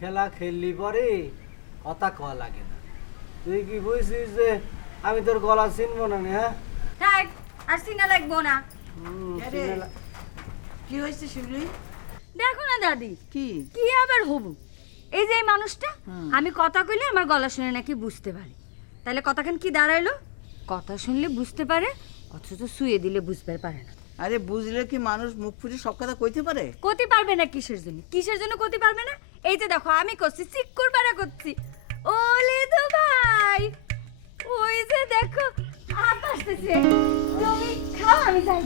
খেলা খেললি পরে কথা কওয়া লাগে না। তুই কি বুঝছিস যে আমি তোর গলা চিনবো না? হ্যাঁ থাক, আর চিনা লাগবো না। কি হয়েছে শিবলি? দেখো না দাদি, কি কি আবার হবু? এই যে এই মানুষটা, আমি কথা কইলে আমার গলা শুনে নাকি বুঝতে পারে। তাহলে কথাখান কি দাঁড়াইলো? কথা শুনলে বুঝতে পারে, অথচ শুয়ে দিলে বুঝতে পারে না। আরে বুঝলে কি মানুষ মুখ ফুটে সব কথা কইতে পারে? কতি পারবে না কিসের জন্য? কিসের জন্য কতি পারবে না? এই যে দেখো আমি করছি, চিক্কুর পাড়া করছি। ওলে তো ভাই, ওই যে দেখো আপ আসতেছে। তুমি খাও, আমি যাই।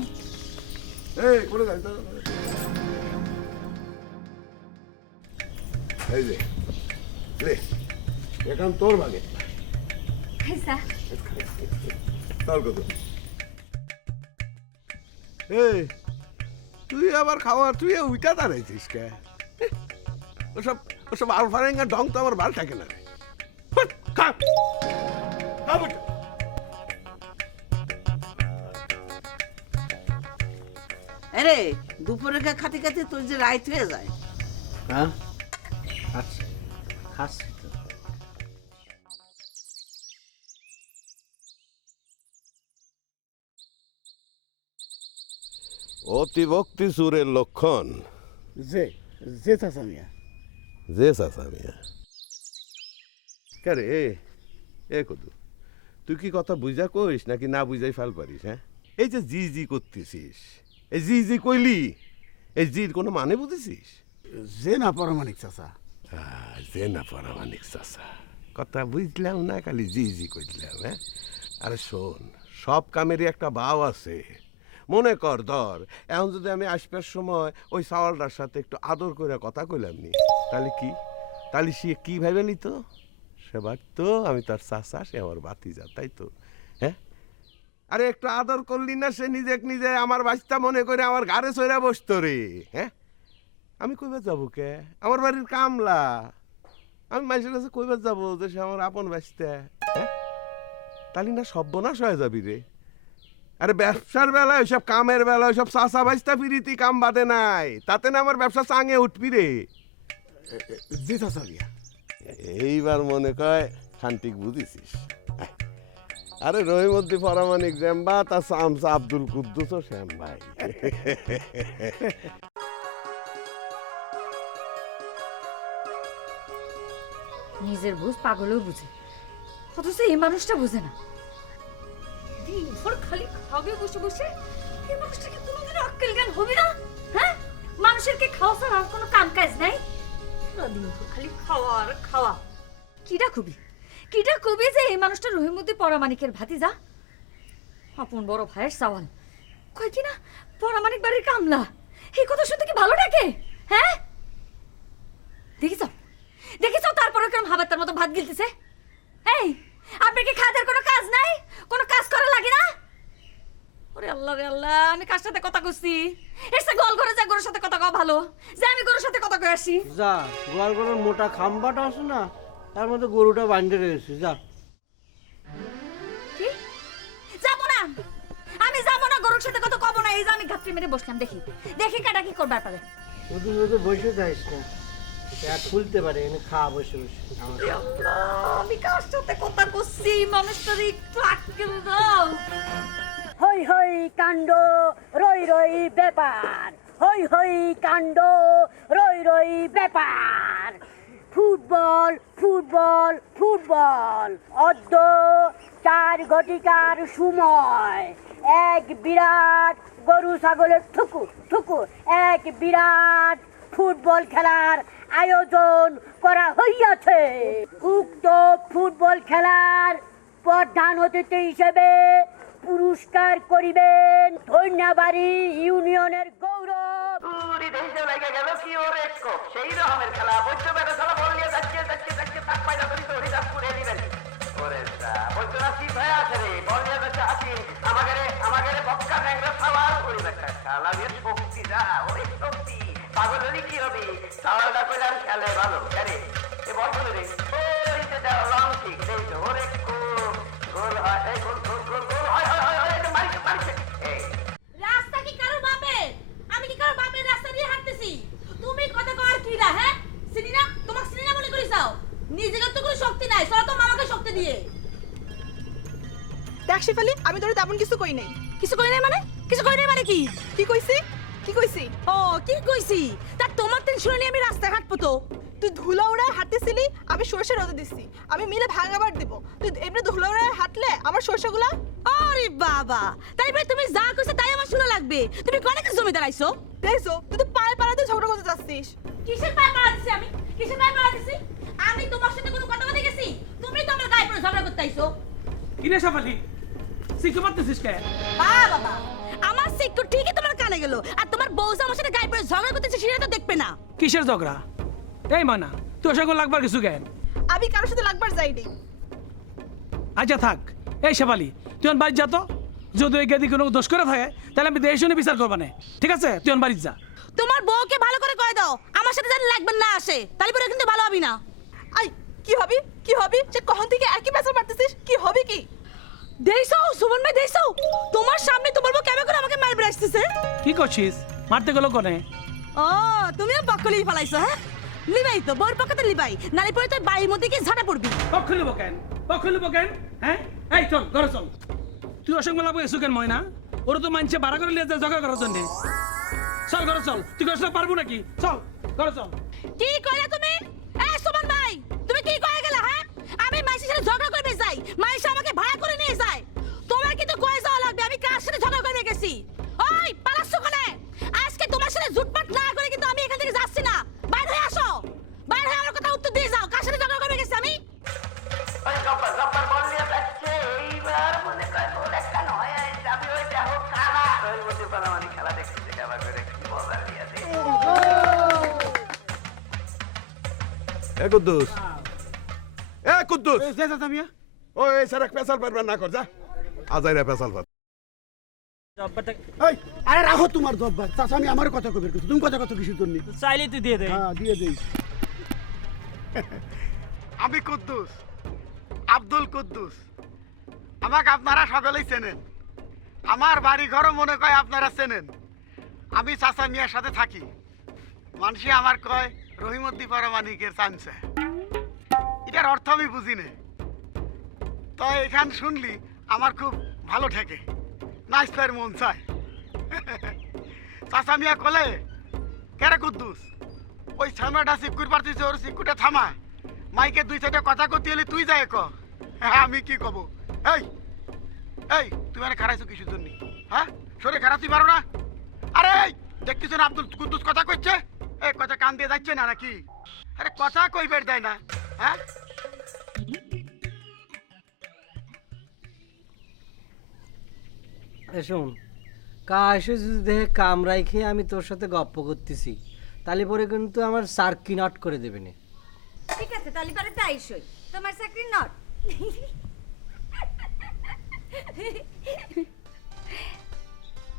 এই কোনে যাই তো? এই যে রে, এখন তোর ভাগে খাইছা? তার কত? এই তুই আবার খাওয়ার তুই উইটা দাঁড়াইছিস কে? ওসব ওসব আলফারেঙ্গা ঢং তো আমার ভাল থাকে না রে। হুট, খা খা বুঝ। আরে দুপুরে খাতে খাতে তোর যে রাইত হয়ে যায়। হ্যাঁ খাচ্ছি, খাচ্ছি তো। অতিভক্তি সুরের লক্ষণ। যে যে চাচা মিয়া, যে চাচা মিয়া কে এ কদু, তুই কি কথা বুঝা কইস নাকি না বুঝাই ফেল পারিস? হ্যাঁ, এই যে জি জি করতেছিস, এই জি জি কইলি, এই জির কোনো মানে বুঝেছিস? যে না পারমানিক চাচা। যে না পারমানিক চাচা, কথা বুঝলাম না, খালি জি জি কইলাম। হ্যাঁ, আরে শোন, সব কামেরই একটা ভাও আছে। মনে কর ধর, এখন যদি আমি আসবার সময় ওই সাওয়ালটার সাথে একটু আদর করে কথা কইলাম নি, তাহলে কি? তাহলে সে কি ভেবে নিত? সে ভাবতো আমি তার চাচা, সে আমার ভাতিজা, তাই তো? হ্যাঁ, আরে একটু আদর করলি না, সে নিজে আমার বাচ্চা মনে করে আমার ঘাড়ে চড়ে বসতো রে। হ্যাঁ, আমি কইবার যাবো কে? আমার বাড়ির কামলা, আমি মানুষের কাছে কইবার যাবো যে সে আমার আপন বাচ্চা? হ্যাঁ, তাহলে না সর্বনাশ হয়ে যাবি রে। আরে ব্যবসার বেলায়, ওইসব কামের বেলায়, ওইসব চাষা বাস্তা ফিরিতি কাম বাদে নাই, তাতে না আমার ব্যবসা চাঙে উঠবি রে। যে চাচা মিয়া, এইবার মনে কয় খান্তিক বুঝেছিস। আরে রহিমদ্দি ফরামানিক জ্যাম্বা, তার শামসা আব্দুল কুদ্দুস ও শ্যাম ভাই। নিজের বুঝ পাগলেও বুঝে, অথচ এই মানুষটা বুঝে না। দিনভর খালি খাবে বসে বসে। এই মানুষটাকে কোনোদিন আক্কেল জ্ঞান হবে না? হ্যাঁ, মানুষের কে খাওয়া ছাড়া আর কোনো কাম কাজ নাই? দিনভর খালি খাওয়া আর খাওয়া। কিটা কবি যে এই মানুষটা রহিমদ্দি পরামানিকের ভাতিজা, আপন বড় ভাইয়ের সওয়াল। কয় কি না পরামানিক বাড়ির কামলা। এই কথা শুনতে কি ভালো লাগে? হ্যাঁ, দেখিস তারপরে কেমন হাবাতার মতো ভাত গিলতেছে। এই, আপনার কি খাদের কোনো কাজ নাই? কোনো কাজ করা লাগে না? ওরে আল্লাহ রে আল্লাহ, আমি কার সাথে কথা কইছি? এসে গোল করে যা, গরুর সাথে কথা কওয়া ভালো। যে আমি গরুর সাথে কথা কই আসি। যা, গোয়াল গরুর মোটা খাম্বাটা আছে না, তার মধ্যে গরুটা বাঁধে রয়েছে। যা। কি? যাবো না, আমি যাবো না, গরুর সাথে কথা কব না। এই যে আমি ঘাপটি মেরে বসলাম, দেখি কাটা কি করবার পারে। শুধু বসে যাইস না, পেট খুলতে পারে, এনে খা বসে বসে। আমি কার সাথে কথা কইছি? মানুষটার একটু আক্কেল দাও। হই হই কাণ্ড রই রই ব্যাপার, হই হই কাণ্ড রই রই ব্যাপার। ফুটবল ফুটবল ফুটবল, অদ্য 4 ঘটিকার সময় এক বিরাট গরু ছাগলের ঠুকুর এক বিরাট ফুটবল খেলার আয়োজন করা হইয়াছে। উক্ত ফুটবল খেলার প্রধান অতিথি হিসেবে পুরস্কার করিবেন ধন্যাবাড়ি ইউনিয়নের গৌরব। সেই রকমের খেলা বৈদ্য বেটা খেলা বল নিয়ে যাচ্ছে তাক পায়না করি তো হরিদাস করে দিবেন। ওরে বৈদ্যনাথ কি ভয় আছে রে, বল নিয়ে যাচ্ছে হাসি আমাকে বক্কা ব্যাংরা সাওয়াল করি একটা খেলা দিয়ে শক্তি যা, ওই শক্তি পাগল হলি কি হবে? সাওয়ালটা কইলাম খেলে ভালো। আরে এ বল করে রে, ওই যে দাও লং ঠিক দেই তো, ওরে গোল হয়, এই গোল হয় এটা মারিছে। এই রাস্তা কি কারো বাপের? আমি কি কারো বাপের রাস্তা দিয়ে হাঁটতেছি? তুমি কথা কর কি না? হ্যাঁ, চিনি না তোমাকে, চিনি না দেখ শেফালি, আমি তোরে তেমন কিছু কই নাই। কিছু কই নাই মানে? কিছু কই নাই মানে কি? কি কইছি? কি কইছি? ও কি কইছি? তা তোমার তেল শুনে আমি রাস্তায় হাঁটবো তো। তুই ধুলা উড়ায় হাঁটতেছিলি, আমি সরষে রোদে দিচ্ছি। আমি মিলে ভাঙাবার দিব। তুই এমনি ধুলা উড়ায় হাঁটলে আমার সরষেগুলা। আরে বাবা, তাই ভাই তুমি যা কইছো তাই আমার শোনা লাগবে। তুমি কোনে কি জমিদার আইছো? দেখছো, তুই তো পায়ে পাড়াতে ঝগড়া করতে যাচ্ছিস। কিসের পায়ে পাড়া দিছি আমি? কিসের পায়ে পাড়া দিছি? আমি তোমার সাথে কোনো কথা বলতে গেছি? তুমি তো আমার গায়ে পড়ে ঝগড়া করতে আইছো। কিরে শেফালি, শিখতে পারতেছিস কে? বাবা, আমার সিক্কু ঠিকই তোমার কানে গেল। আর তোমার বউ যে আমার সাথে গায়ে পড়ে ঝগড়া করতেছে সেটা তো দেখবে না। কিসের ঝগড়া? এই মানা, তুই সঙ্গে লাগবার কিছু কেন? আমি কারোর সাথে লাগবার যাইনি। আচ্ছা থাক, এই শেফালি তুই বাড়ি যা তো। যদি ওই গেদি কোনো দোষ করে থাকে তাহলে আমি দেশ শুনে বিচার করবা না, ঠিক আছে? তুই বাড়ি যা। তোমার বউকে ভালো করে কয়ে দাও আমার সাথে যেন লাগবে না আসে, তাহলে পরে কিন্তু ভালো হবি না। আই কি হবি? কি হবি? যে কখন থেকে একই পেছাল পারতেছিস, কি হবি কি? দেইছো সুমন ভাই, দেইছো তোমার সামনে তো বলবো কেমন করে আমাকে মারবে আসতেছে। কি করছিস? মারতে গেল কোনে? ও তুমিও পক্কলি ফলাইছো, হ্যাঁ? লিবাই তো বউর পক্ষতে লিবাই, নালে পরে তুই বাড়ির মধ্যে কি ঝাঁটা পড়বি। পক্ষ লিব কেন? পক্ষ লিব কেন? হ্যাঁ, এই চল ঘরে চল। তুই অসংখ্য লাভ এসু কেন ময়না? ওরা তো মানছে ভাড়া করে লিয়ে যায় ঝগড়া করার জন্য। চল ঘরে চল, তুই ঘরে পারবো নাকি? চল ঘরে চল। কি কইলা তুমি? এই সুমন ভাই, তুমি কি কয়ে গেলা? হ্যাঁ, আমি মাইসির সাথে ঝগড়া করবে যাই, মাইসা আমাকে ভাড়া করে নিয়ে যায়। তোমার কিন্তু কয়ে যাওয়া লাগবে আমি কার সাথে ঝগড়া করবে গেছি। ওই পালাচ্ছ কোনে? আজকে তোমার সাথে জুটপাট না করে কিন্তু আমি এখান থেকে যাচ্ছি না। বাইরে হয়ে আসো, বাইরে হয়ে আমার কথা উত্তর দিয়ে যাও, কার সাথে ঝগড়া করবে গেছি আমি। ওই গব্বর গব্বর বল নিয়ে যাচ্ছে। এইবার মনে কর ওর একটা নয় যাবি ওই দেহ কালা। ওই বলতে পারা মানে খেলা দেখতেছে কেমন করে, কি মজা দিয়েছে। এ কুদ্দুস, এ কুদ্দুস, যে চাচা মিয়া, ও এই স্যার এক পেশাল পারবেন না কর যা। আজাইরা পেশাল পার। এই আরে রাখো তোমার জব্বার। চাচা আমি আমার কথা কবে কইছি, তুমি কথা কত কিছু জন্য? চাইলে তুই দিয়ে দে। হ্যাঁ দিয়ে দেই। আমি কুদ্দুস, আব্দুল কুদ্দুস। আমাকে আপনারা সকলেই চেনেন। আমার বাড়ি ঘরও মনে কয় আপনারা চেনেন। আমি চাচা মিয়ার সাথে থাকি। মানুষে আমার কয় রহিমদ্দি পারমানিকের চামচা। এটার অর্থ আমি বুঝি না। তো এখান শুনলি আমার খুব ভালো ঠেকে, নাচবার মন চায়। চাচা মিয়া কলে কেরে কুদ্দুস, ওই সামনাটা সিকুর পারতিছে, ওর সিকুটা থামা। মাইকে দুই সাইডে কথা করতে হলে তুই যাই ক। হ্যাঁ আমি কি কব? এই এই তুমি মানে খারাইছো কিছুর জন্য? হ্যাঁ সরে খারাপ তুই পারো না? আরে এই দেখতেছো না আব্দুল কুদ্দুস কথা কইছে? এই কথা কান দিয়ে যাচ্ছে না নাকি? আরে কথা কইবার দেয় না, হ্যাঁ? শোন, কাশে যদি দেখে কামরাই খেয়ে আমি তোর সাথে গপ্প করতেছি, তাহলে পরে কিন্তু আমার সার্কি নট করে দেবে না। ঠিক আছে, তাহলে পরে তাই সই, তোমার চাকরি নট।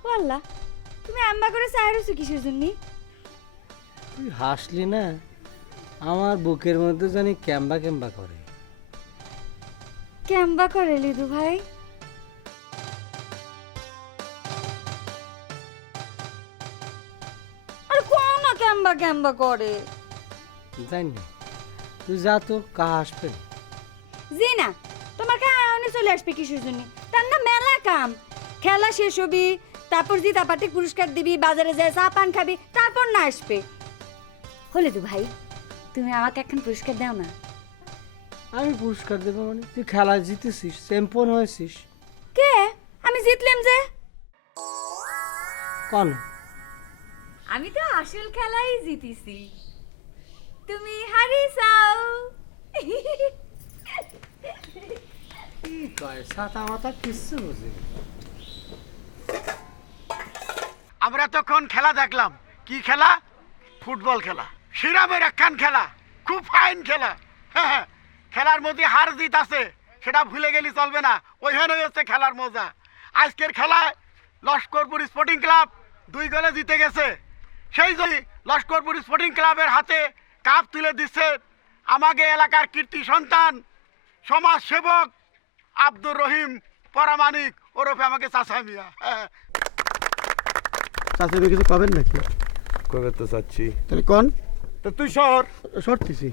ওয়াল্লাহ, তুমি আম্মা করে চাইরছো কিসের জন্য? তুই হাসলি না, আমার বুকের মধ্যে জানি ক্যাম্বা ক্যাম্বা করে। ক্যাম্বা করে লিদু ভাই? আরে কোন না ক্যাম্বা ক্যাম্বা করে? জানি না, তুই যা তো, কা আসবে না। জি না, তোমার কারণে চলে আসবে কিসের জন্য? তার না মেলা কাম। খেলা শেষ হবি, তারপর জিতা পার্টি পুরস্কার দিবি, বাজারে যায় চা পান খাবি, তারপর না আসবে। হলে তো ভাই, তুমি আমাকে এখন পুরস্কার দাও না। আমি পুরস্কার দেবো মানে? তুই খেলায় জিতেছিস, চ্যাম্পিয়ন হয়েছিস। কে? আমি জিতলাম যে? কোন? আমি তো আসল খেলাই জিতেছি, তুমি হারিয়েছাও। কি কয়, ছাতা মাথা কিচ্ছু বুঝি না। আমরা তখন খেলা দেখলাম। কি খেলা? ফুটবল খেলা, শিরামের একখান খেলা, খুব ফাইন খেলা। হ্যাঁ, খেলার মধ্যে হার জিত আছে, সেটা ভুলে গেলে চলবে না। ওইখানেই হচ্ছে খেলার মজা। আজকের খেলায় লস্করপুর স্পোর্টিং ক্লাব 2 গোলে জিতে গেছে। সেই জন্য লস্করপুর স্পোর্টিং ক্লাবের হাতে কাপ তুলে দিচ্ছে আমাকে এলাকার কীর্তি সন্তান সমাজ সেবক আব্দুর রহিম পরামানিক, ওরফে আমাকে চাচা মিয়া। চাচা মিয়া কিছু পাবেন নাকি? কবে তো চাচ্ছি। তাহলে কোন? তো তুই সরতেছি।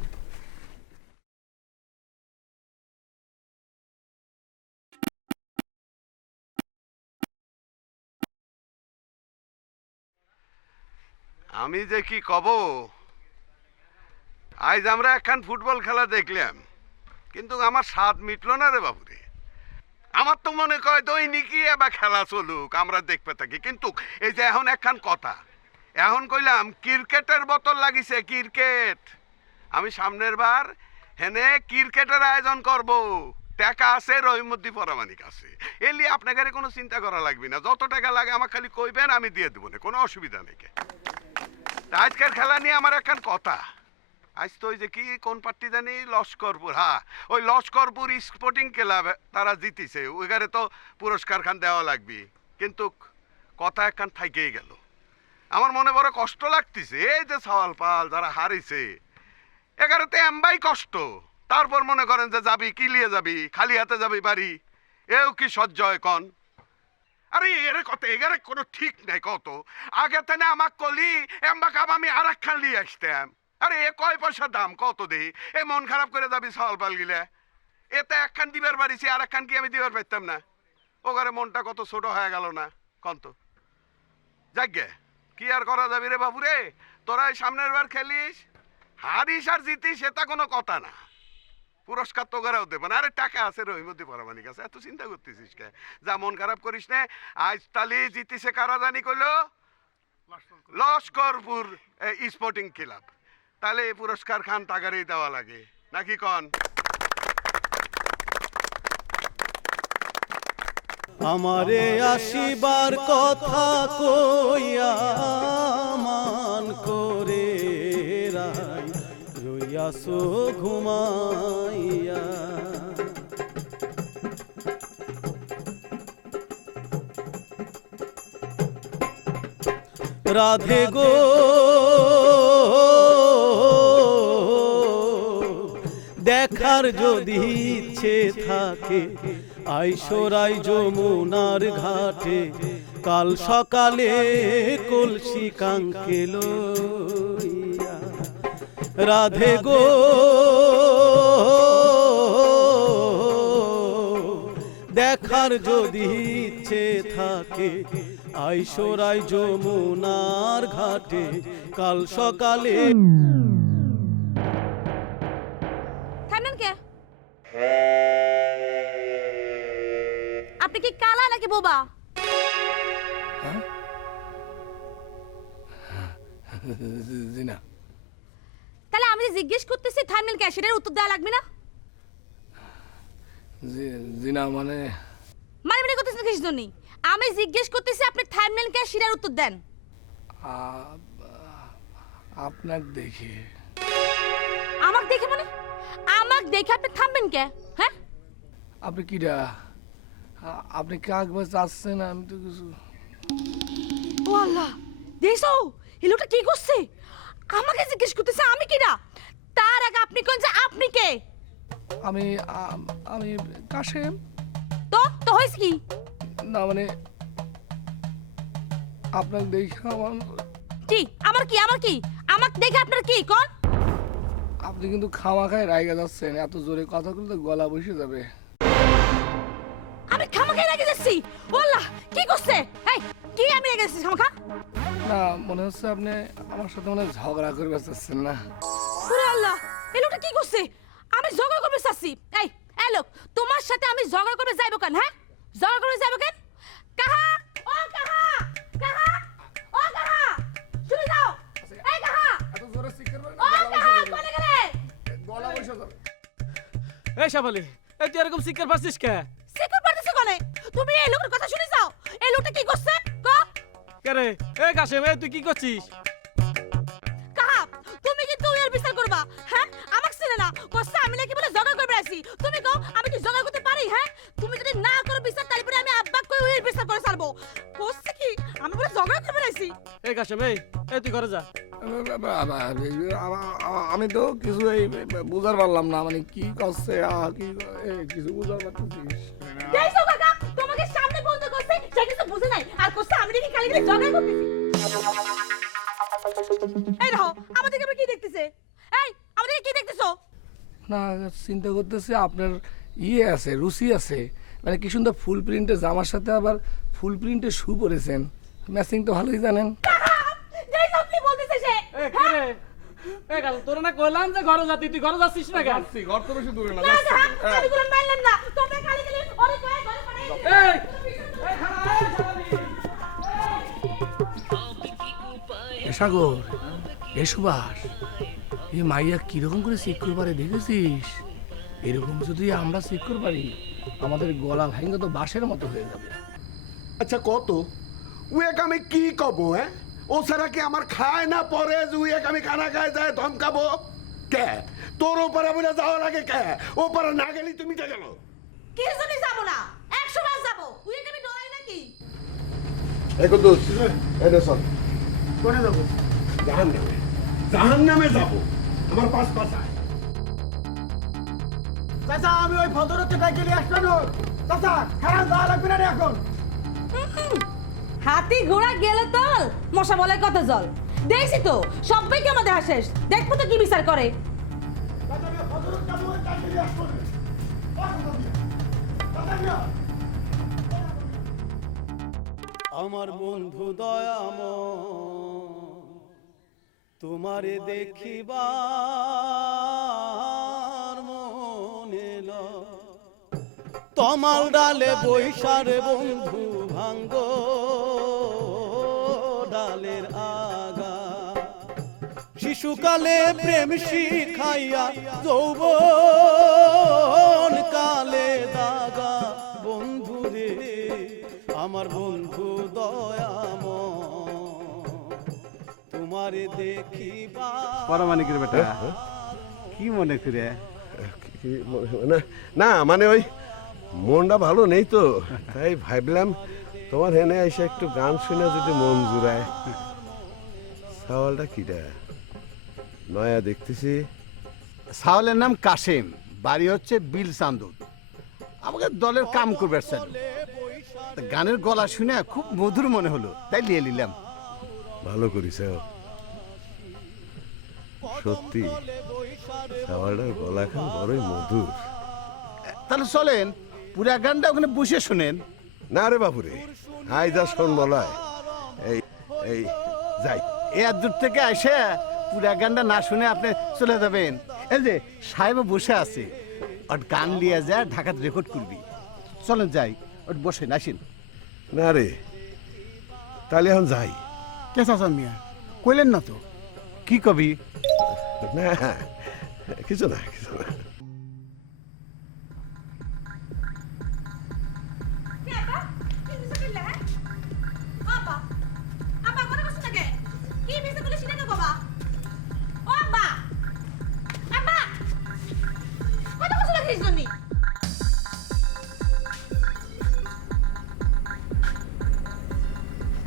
আমি যে কি কব, আজ আমরা একখান ফুটবল খেলা দেখলাম, কিন্তু আমার স্বাদ মিটলো না রে বাবুরে। আমার তো মনে কয় দৈনিকই এবার খেলা চলুক, আমরা দেখতে থাকি। কিন্তু এই যে এখন একখান কথা, এখন কইলাম ক্রিকেটের বোতল লাগিছে, ক্রিকেট। আমি সামনের বার হেনে ক্রিকেটের আয়োজন করব, টাকা আছে, রহিমুদ্দি পরামানিক আছে, এলি আপনাকে কোনো চিন্তা করা লাগবে না। যত টাকা লাগে আমার খালি কইবেন, আমি দিয়ে দেবো না, কোনো অসুবিধা নেই। আজকের খেলা নিয়ে আমার একখান কথা। আজ তো ওই যে কি কোন পার্টি জানি, লস্করপুর, হ্যাঁ ওই লস্করপুর স্পোর্টিং ক্লাব তারা জিতিছে, ওইখানে তো পুরস্কার খান দেওয়া লাগবে। কিন্তু কথা একখান থাইকেই গেল। আমার মনে বড় কষ্ট লাগতেছে, এই যে সওয়াল পাল যারা হারিছে, এগারোতে এমবাই কষ্ট। তারপর মনে করেন যে যাবি, কি লিয়ে যাবি, খালি হাতে যাবি বাড়ি, এও কি সহ্য হয় কন? আরে এর কত এগারে কোনো ঠিক নাই। কত আগে তেনে আমাক কলি এম্বা কাপ আমি আর একখান লিয়ে আসতাম। আরে এ কয় পয়সা দাম কত দেই, এ মন খারাপ করে যাবি সওয়াল পাল গিলে, এতে একখান দিবার পারিছি, আর একখান কি আমি দিবার পারতাম না? ও ঘরে মনটা কত ছোট হয়ে গেল না কন্ত? যাগ্গে কি আর করা যাবি রে বাবু রে, তোরা সামনের বার খেলিস, হারিস আর জিতিস সেটা কোনো কথা না। পুরস্কার তো করাও দেবে না। আরে টাকা আছে, রহিমুদ্দি পরামানিক আছে, এত চিন্তা করতেছিস কে? যা মন খারাপ করিস না। আজ তালি জিতিছে কারা জানি কইলো, লস্করপুর স্পোর্টিং ক্লাব। তাহলে এই পুরস্কার খান টাকারই দেওয়া লাগে নাকি কন? আমারে আসিবার কথা কইয়া মান করে রাই রইয়াছো ঘুমাইয়া। রাধে গো দেখার যদি ইচ্ছে থাকে, আইসরাই যমুনার ঘাটে, কাল সকালে কলসি কাঙ্কে লইয়া। রাধে গো দেখার যদি ইচ্ছে থাকে, আইসরাই যমুনার ঘাটে, কাল সকালে। থামলেন কে? আপনি কি কালা নাকি বোবা? জিনা, তাহলে আমি যে জিজ্ঞেস করতেছি থামলেন কে, সেটার উত্তর দেওয়া লাগবে না? জিনা মানে মানে মানে করতেছেন কিছু জন্য? আমি জিজ্ঞেস করতেছি আপনি থামলেন কে, সেটার উত্তর দেন। আপনার দেখে। আমাক দেখে মানে? আমাক দেখে আপনি থামবেন কে? হ্যাঁ আপনি কিরা? আপনি কাকবাজ চাচ্ছেন? আমি তো কিছু। ও আল্লাহ, দেখছো এই লোকটা কি করছে? আমাকে জিজ্ঞেস করতেছে আমি কিরা। তার আগে আপনি কোন যে আপনি কে? আমি আমি কাশেম। তো তো হইছে কি? না মানে আপনাকে দেখে আমার কি আমার কি আমার কি আমাকে দেখে আপনার কি কোন? আপনি কিন্তু খামাখায় রাইগা যাচ্ছেন, এত জোরে কথা বললে গলা বসে যাবে। আমি খামাখাই রেগে যাচ্ছি? ওয়াল্লাহ কি করছে? এই কি আমি রেগে যাচ্ছি খামাখা? না মনে হচ্ছে আপনি আমার সাথে মনে হয় ঝগড়া করবে চাচ্ছেন না? ওরে আল্লাহ, এই লোকটা কি করছে? আমি ঝগড়া করবে চাচ্ছি? এই লোক, তোমার সাথে আমি ঝগড়া করবে যাইব কেন? হ্যাঁ ঝগড়া করবে যাইব কেন? কাহা ও কাহা, কাহা ও কাহা, শুনে যাও। এই কাহা, এত জোরে চিৎকার করবেন ও কাহা, কোনে গেলে? গলা বসে যাবে। এই শাবালি, এই তুই এরকম শিকার পাচ্ছিস কে? সিকিউর পারতেছ কোনে? তুমি এই লোকের কথা শুনে যাও। এই লোকটা কি করছে ক? কে রে? এই কাশেম, এই তুই কি করছিস? কাহা, তুমি কি তুই এর বিচার করবা? হ্যাঁ আমাকে চিনে না, করছে আমি নাকি বলে ঝগড়া করবে আসি। তুমি কও আমি কি ঝগড়া করতে পারি? হ্যাঁ তুমি যদি না করো বিচার, তারপরে আমি আব্বা কই ওই বিচার করে ছাড়বো। করছে কি আমি বলে ঝগড়া করবে আসি? এই কাশেম, এই তুই ঘরে যা। আমি তো কিছু এই বুঝার পারলাম না, মানে কি করছে কিছু বুঝার পারতেছিস? দেখছো কাকা, তোমাকে সামনে বলতে করছে সে কিছু বুঝে নাই, আর করছে আমি নাকি খালি খালি ঝগড়া করতেছি। এই দেখো আমাদেরকে আবার কি দেখতেছে? এই আমাদেরকে কি দেখতেছো? না চিন্তা করতেছি আপনার ইয়ে আছে, রুচি আছে, মানে কি সুন্দর ফুল প্রিন্টের জামার সাথে আবার ফুল প্রিন্টের শু পরেছেন, ম্যাচিং তো ভালোই জানেন। দেখছো কি বলতেছে? এই কাল তোর না কইলাম যে ঘরে যাতি তুই ঘরে যাচ্ছিস না কেন? ঘর তো বেশি দূরে না না না আমি গুলো মানলাম না তোমরা খালি খালি ওরে কয় ঘরে পাঠাই এই এই খালা সাগর এ সুভাষ এই মাইয়া কিরকম করে চেক করবারে দেখেছিস? এরকম যদি আমরা চেক করবারি আমাদের গলা ভাঙা তো বাঁশের মতো হয়ে যাবে। আচ্ছা কত উয়েক আমি কি কব হ্যাঁ ও ছাড়া কি আমার খায় না পরে যে উয়েক আমি খানা খায় যায় ধমকাবো কে তোর ওপারে বলে যাওয়ার আগে কে ওপারে না গেলি তুমি তো গেল কি জন্য যাব না 100 বার যাব উইক আমি ডরাই নাকি এই কুদ্দুস এনে চল কোনে যাব জাহান্নামে যাব আমার পাশ পাশায় চাচা আমি ওই ফদরকে ডাকে নিয়ে আসবেন চাচা খারাপ যাওয়া লাগবে না রে এখন হাতি ঘোড়া গেলে তল মশা বলে কত জল দেখছি তো সবাইকে আমাদের হাসেস দেখবো তো কি বিচার করে আমার বন্ধু দয়াম তোমারে দেখিবার মনে তমাল ডালে বৈশারে বন্ধু ভাঙ্গ ডালের আগা শিশুকালে প্রেম শিখাইয়া যৌবন কালে দাগা বন্ধু রে আমার বন্ধু দয়াম তোমারে দেখিবা পরমানিকের বেটা কি মনে করে কি না মানে ওই মনটা ভালো নেই তো তাই ভাবলাম তোমার হেনে এসে একটু গান শুনে যদি মন জুড়ায়। সাওয়ালটা কিটা নয়া দেখতেছি? সাওলের নাম কাশেম বাড়ি হচ্ছে বিল চান্দুদ আমাকে দলের কাম করবে স্যার গানের গলা শুনে খুব মধুর মনে হলো তাই নিয়ে নিলাম। ভালো করিস সত্যি সাওয়ালটার গলা খান বড়ই মধুর। তাহলে চলেন পুরা গানটা ওখানে বসে শুনেন। না রে বাপুরে আই যা শোন বলায় এই এই যাই এত দূর থেকে এসে পুরা গানটা না শুনে আপনি চলে যাবেন। এই যে সাহেব বসে আছে ওর গান নিয়ে যা ঢাকাতে রেকর্ড করবি। চলেন যাই ওর বসেন আসেন। না রে তাহলে এখন যাই। কে চাচান মিয়া কইলেন না তো কি কবি? না কিছু না কিছু না। কি আপা কি বিচার করলে হ্যাঁ আপা আপা কোন বসে থাকে কি বিচার করলে সেটা তো বাবা ও আপা আপা কত বছর লাগিস জন্য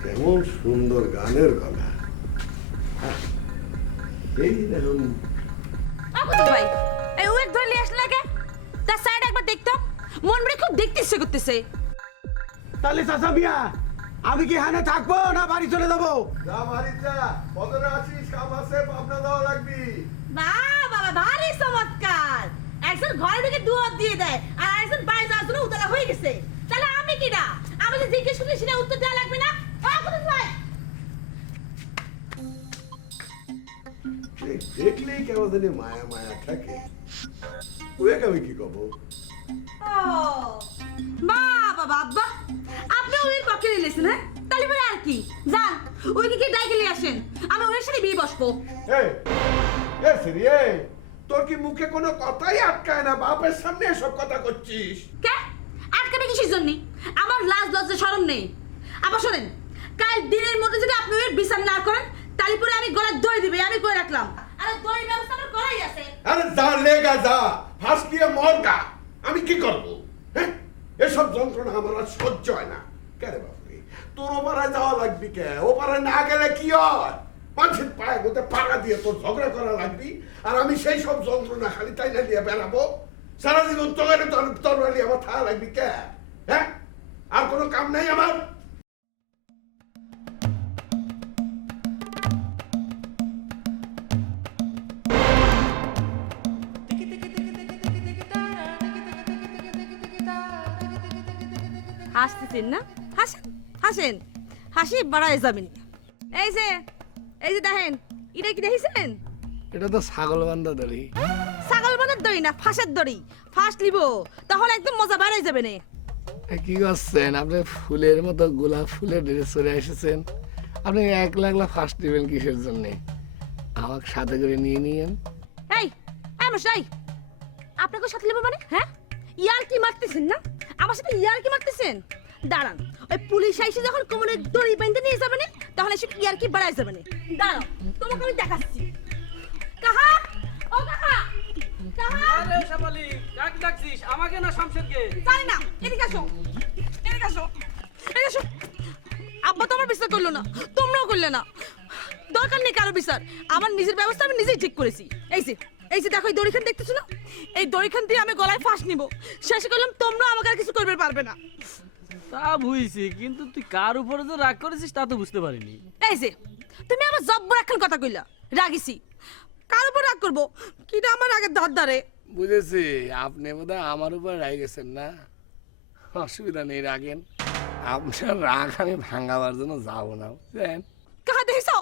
কেমন সুন্দর গানের গলা। এই দেখুন আপা তো ভাই এই ওয়েক ধরে নিয়ে আসলে কে তার সাইড একবার দেখতো মন মনে খুব দেখতে ইচ্ছে করতেছে। তাহলে চাচা মিয়া আমি কি হানে থাকবো না বাড়ি চলে যাবো? যা বাড়ি যা বদরে আছিস কাম আছে পাবনা দেওয়া লাগবি। বাহ বাবা ভারী চমৎকার একজন ঘরে ঢুকে দুধ দিয়ে দেয় আর একজন বাইরে যাওয়ার জন্য উতলা হয়ে গেছে। তাহলে আমি কি না আমি যে জিজ্ঞেস করলে সেটা উত্তর দেওয়া লাগবে না? ভাই দেখলেই কেমন জানি মায়া মায়া থাকে। ওকে আমি কি কব? বাবা বাবা আপনি ওই পক্ষে নিলেছেন হ্যাঁ তাহলে পরে আর কি যান ওইকে কি ডাইকে নিয়ে আসেন আমি ওর সাথে বিয়ে বসবো। এই এ সিরি এই তোর কি মুখে কোনো কথাই আটকায় না? বাপের সামনে এসব কথা করছিস? কে আটকাবে কিসের জন্য? আমার লাজ লজ্জা শরম নেই। আবার শোনেন কাল দিনের মধ্যে যদি আপনি ওর বিচার না করেন তাহলে পরে আমি গলায় দড়ি দিবে আমি কই রাখলাম। আরে দড়ি ব্যবস্থা আমার করাই আছে। আরে যা লেগা যা ফাঁস দিয়ে মরগা। আমি কি করব? হ্যাঁ এসব যন্ত্রণা আমার আর সহ্য হয় না। কে রে বাপরে তোর ওপারে যাওয়া লাগবি কে? ওপারে না গেলে কি হয়? পাঁচের পায়ে গোতে পাড়া দিয়ে তোর ঝগড়া করা লাগবি আর আমি সেই সব যন্ত্রণা খালি তাই না দিয়ে বেড়াবো সারা জীবন তোর তরবারি আমার থাকা লাগবি কে? হ্যাঁ আর কোনো কাম নেই আমার? হাসতেছেন না হাসেন হাসেন হাসি বাড়ায় যাবেন। এই যে দেখেন এটা কি দেখেছেন এটা তো ছাগল বান্ধা দড়ি। ছাগল বাঁধার দড়ি না, ফাঁসের দড়ি। ফাঁস নিব, তাহলে একদম মজা বেড়ে যাবে না। কি করছেন আপনি? ফুলের মতো গোলাপ ফুলের ড্রেস চলে এসেছেন, আপনি একলা একলা ফার্স্ট দিবেন কিসের জন্য? আমাকে সাথে করে নিয়ে নিয়েন। এই মশাই, আপনাকে সাথে নেবো মানে? হ্যাঁ, ইয়ার কি মারতেছেন না? আমার সাথে ইয়ার কি মারতেছেন? দাঁড়ান, ওই পুলিশ এসে যখন কোমরে দড়ি বেঁধে নিয়ে যাবে না, তখন এসে ইয়ার কি বাড়াই যাবে না। দাঁড়াও, তোমাকে আমি দেখাচ্ছি। কাহা, ও কাহা, কাহা। আরে শামালি, কাকে ডাকছিস? আমাকে না শামশেরকে? জানি না, এদিকে আসো, এদিকে আসো, এদিকে আসো। আব্বা তো আমার বিচার করলো না, তোমরাও করলে না। দরকার নেই কারো বিচার, আমার নিজের ব্যবস্থা আমি নিজেই ঠিক করেছি। এই যে দেখো, এই দড়িখান দেখতেছো না? এই দড়িখান দিয়ে আমি গলায় ফাঁস নিব। শেষে করলাম তোমরা আমাকে আর কিছু করবে পারবে না। তা বুঝছি, কিন্তু তুই কার উপরে যে রাগ করেছিস তা তো বুঝতে পারিনি। এই যে তুমি আমার জব্বর একখান কথা কইলা, রাগিছি। কার উপর রাগ করবো? কিটা আমার আগের ধারে। বুঝেছি, আপনি বোধহয় আমার উপর রাগ গেছেন না। অসুবিধা নেই, রাগেন। আপনার রাগ আমি ভাঙাবার জন্য যাবো না, বুঝলেন? কাহা দেখছো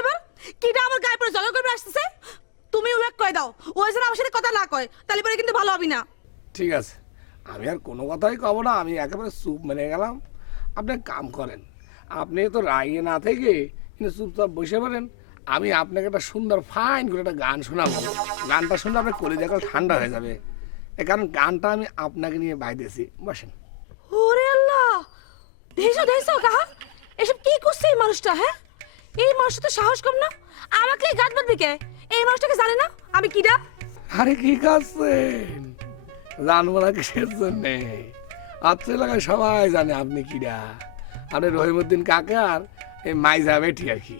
এবার কিটা আমার গায়ে পরে জগা করবে আসতেছে। তুমি ওকে কয়ে দাও, ও যেন আমার সাথে কথা না কয়, তাহলে পরে কিন্তু ভালো হবে না। ঠিক আছে, আমি আর কোনো কথাই কব না, আমি একেবারে চুপ মেনে গেলাম। আপনি এক কাম করেন, আপনি তো রাগে না থেকে কিন্তু চুপচাপ বসে পড়েন। আমি আপনাকে একটা সুন্দর ফাইন করে একটা গান শোনাবো। গানটা শুনলে আপনার কলিজা কাল ঠান্ডা হয়ে যাবে। এ কারণ গানটা আমি আপনাকে নিয়ে বাইতেছি, বসেন। ওরে আল্লাহ, দেখছো কাহা, এসব কি করছে এই মানুষটা? হ্যাঁ, এই মানুষটা তো সাহস কম না, আমাকে গাত বাঁধবে কে? এই মানুষটাকে জানে না আমি কিডা? আরে কি করছেন? জানবো না কিসের জন্যে? আত্মীয় এলাকায় সবাই জানে আপনি কিরা। আপনি রহিমউদ্দিন কাকার এই মাইজা বেটি আর কি।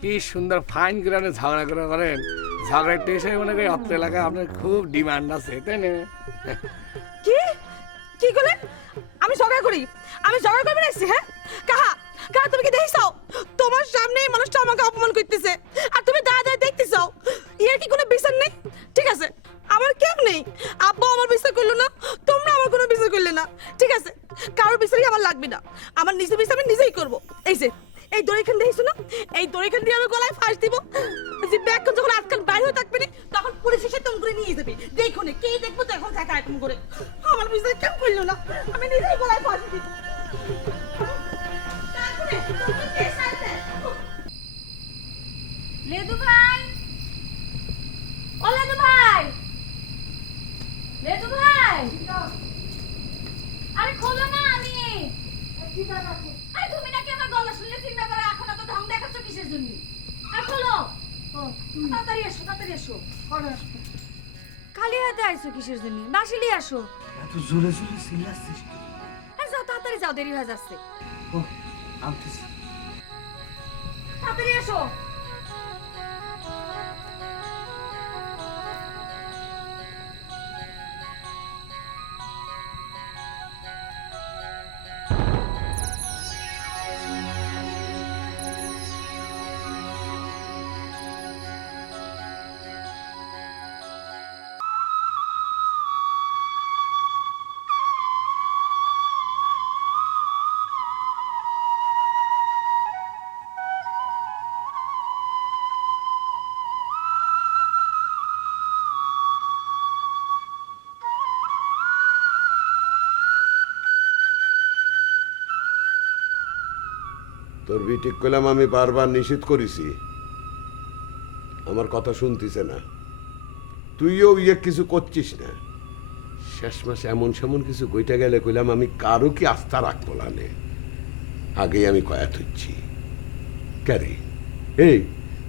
কি সুন্দর ফাইন করে আপনি ঝগড়া করে করেন। ঝগড়া টেসে মনে করি অত্র এলাকায় আপনার খুব ডিমান্ড আছে, তাই না? কি কি করলে? আমি ঝগড়া করি? আমি ঝগড়া করবে না? হ্যাঁ কাহা, কাহা তুমি কি দেখছো? তোমার সামনে এই মানুষটা আমাকে অপমান করতেছে, আর তুমি দাঁড়িয়ে দেখতেছো। এর কি কোনো বিচার নেই? ঠিক আছে, আমার কেউ নেই। আব্বা আমার বিচার করলো না, তোমরা আমার কোনো বিচার করলে না। ঠিক আছে, কারোর বিচারই আমার লাগবে না, আমার নিজের বিচার আমি নিজেই করবো। এই যে এই দড়িখান দেখছো না, এই দড়িখান দিয়ে আমি গলায় ফাঁস দিব। যে ব্যাগখান যখন আজকাল বাইরে হয়ে থাকবে না, তখন পুলিশ এসে তুমি করে নিয়ে যাবে। দেখো না, কে দেখবো তো এখন থাকা এরকম করে। আমার বিচার কেউ করলো না, আমি নিজেই গলায় ফাঁস দিব। লেদু ভাই, ও লেদু ভাই, লেদু ভাই, আরে খোলো না। আমি আরে তুমি নাকি আমার গলা শুনলে চিন্তা করে এখন এত ঢং দেখাচ্ছ কিসের জন্য? আর খোলো, তাড়াতাড়ি আসো, তাড়াতাড়ি আসো। খালি হাতে আইছো কিসের জন্য? বাসিলি আসো। এত জোরে জোরে চিল্লাচ্ছিস কি? আর যাও, তাড়াতাড়ি যাও, দেরি হয়ে যাচ্ছে। ও আমতেছি। তাড়াতাড়ি আসো। তোর বিটি কইলাম আমি বারবার নিষেধ করেছি, আমার কথা শুনতিছে না। তুইও কিছু করছিস না। শেষ মাসে এমন সেমন কিছু কইটা গেলে কইলাম আমি কারো কি আস্থা রাখবো না। আগেই আমি কয়া থুচ্ছি ক্যারে। এই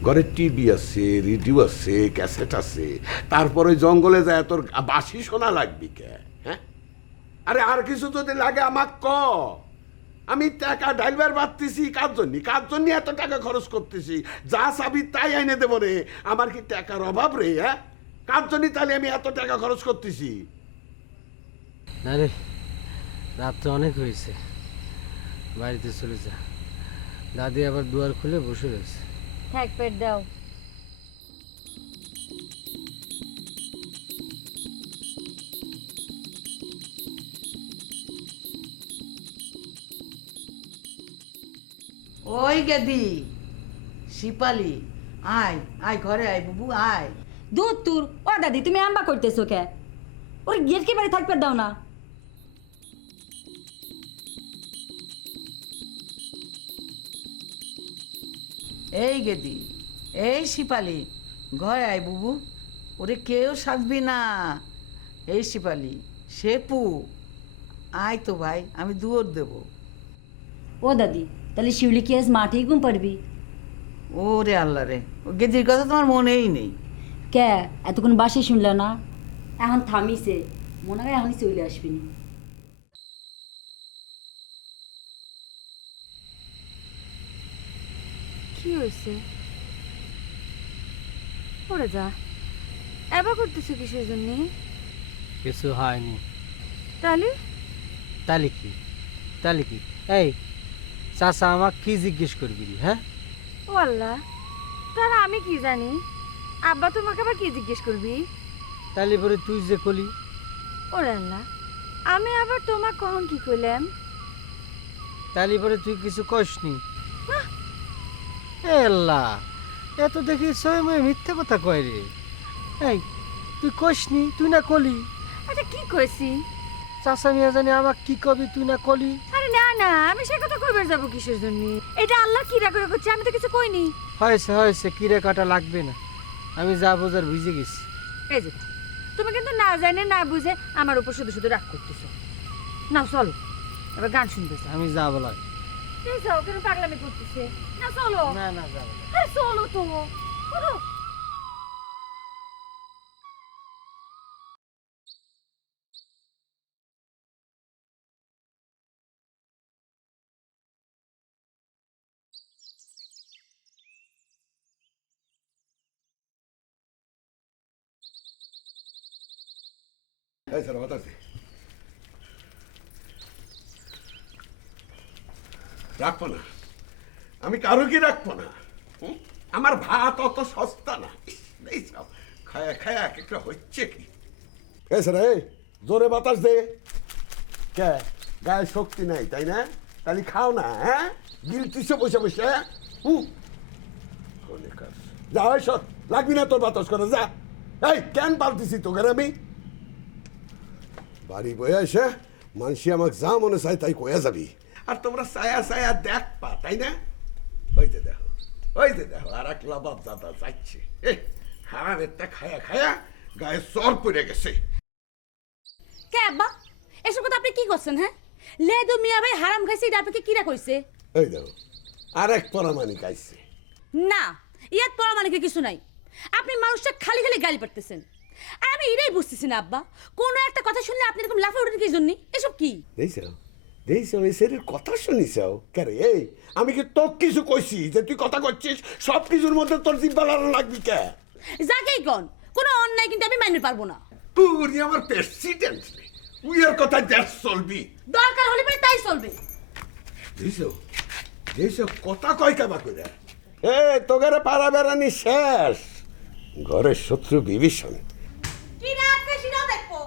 ঘরে টিভি আছে, রেডিও আছে, ক্যাসেট আছে, তারপরে জঙ্গলে যায় তোর বাঁশি শোনা লাগবি কে? হ্যাঁ, আরে আর কিছু যদি লাগে আমাক ক। আমি টাকা ঢাইবার বাড়তেছি কার জন্য এত টাকা খরচ করতেছি? যা চাবি তাই এনে দেবো রে। আমার কি টাকার অভাব রে? হ্যাঁ, কার জন্য তাহলে আমি এত টাকা খরচ করতেছি? না রে, রাত তো অনেক হয়েছে, বাড়িতে চলে যা। দাদি আবার দুয়ার খুলে বসে রয়েছে। থাক, পেট দাও। ওই গেদি শিপালি, আয় আয় ঘরে আয় বুবু আয়। দূর তোর ও দাদি তুমি আম্বা করতেছো কে? ওর গেট কি বাড়ি থাকবে দাও না। এই গেদি, এই শিপালি, ঘরে আয় বুবু। ওরে কেউ সাজবি না। এই শিপালি, শেপু, আয় তো ভাই, আমি দুয়ার দেব। ও দাদি তাহলে শিউলি কি আজ মাঠেই ঘুম পারবি? ওরে আল্লাহ রে, ও গেদির কথা তোমার মনেই নেই। কে এতক্ষণ বাসে শুনলে না? এখন থামিছে, মনে হয় এখনই চলে আসবিনি। কি হয়েছে? পড়ে যা। এবার করতেছো কিসের জন্য? কিছু হয়নি। তাহলে তাহলে কি? তাহলে কি? এই চাচা আমাকে কি জিজ্ঞেস করবি রে, হ্যাঁ? ও আল্লাহ, তাহলে আমি কি জানি? আব্বা তোমাকে আবার কি জিজ্ঞেস করবি? তাহলে পরে তুই যে কলি। ওরে আল্লাহ, আমি আবার তোমাক কখন কি কইলাম? তাহলে পরে তুই কিছু কসনি। আল্লাহ, এত দেখি সয় ময়ে মিথ্যে কথা কয় রে। এই তুই কসনি, তুই না কলি। আচ্ছা কি কইছি? চাচা মিয়া জানি আমাকে কি কবি, তুই না কলি। আরে না না, আমি সে কথা কইবার যাব কিসের জন্য? এটা আল্লাহ কিরা করে করছে, আমি তো কিছু কইনি। হয়েছে হয়েছে, কিরে কাটা লাগবে না, আমি যা বোঝার বুঝে গেছি। এই যে তুমি কিন্তু না জানে না বুঝে আমার উপর শুধু শুধু রাগ করতেছো। না চলো এবার গান শুনতেছো। আমি যা বলা। এই যাও, কেন পাগলামি করতেছে? না চলো। না না যাবো না। আরে চলো তো, চলো। এই স্যার বাতাস দে। রাখবো না, আমি কারো কি রাখবো না। হুম? আমার ভাত অত সস্তা না। এই সব খায়া খায়া একটা হচ্ছে কি? এই স্যার এই জোরে বাতাস দে। কে গায়ে শক্তি নাই তাই না? তাহলে খাও না, হ্যাঁ? গিলতিস বসে বসে। যা সব লাগবি না তোর বাতাস করে, যা। এই কেন পালতিছি তোকে আমি? বাড়ি বয়ে এসে মানসি আমাকে যা মনে চাই তাই কয়ে যাবি, আর তোমরা ছায়া ছায়া দেখবা তাই না? ওই যে দেখো, ওই যে দেখো, আর এক লাবাব দাদা যাচ্ছে। হারামেরটা খায়া খায়া গায়ে চর পড়ে গেছে। কে আব্বা এসব কথা আপনি কি করছেন? হ্যাঁ, লেদু মিয়া ভাই হারাম খাইছে, এটা আপনাকে কিরা কইছে? এই দেখো, আর এক পরামানিক আইছে। না, ইয়াত পড়া মানে কি কিছু নাই। আপনি মানুষটা খালি খালি গালি পারতেছেন। আর আমি এটাই বুঝতেছি না আব্বা, কোনো একটা কথা শুনলে আপনি এরকম লাফে উঠেন কি জন্য? এসব কি? দেখছো দেখছো এই শরীর কথা শুনিছাও কেরে? এই আমি কি তোর কিছু কইছি যে তুই কথা করছিস? সব কিছুর মধ্যে তোর জিব্বা লড়া লাগবি কে? যাকেই কন, কোনো অন্যায় কিন্তু আমি মানতে পারবো না। তুই আমার প্রেসিডেন্ট রে, উইয়ার কথা দেশ চলবি। দরকার হলে পরে তাই চলবে। দেখছো দেখছো কথা কয় কাবা করে। তোকে পাড়া বেড়ানি শেষ, ঘরের শত্রু বিভীষণ। কি না আজকে সেটাও দেখবো।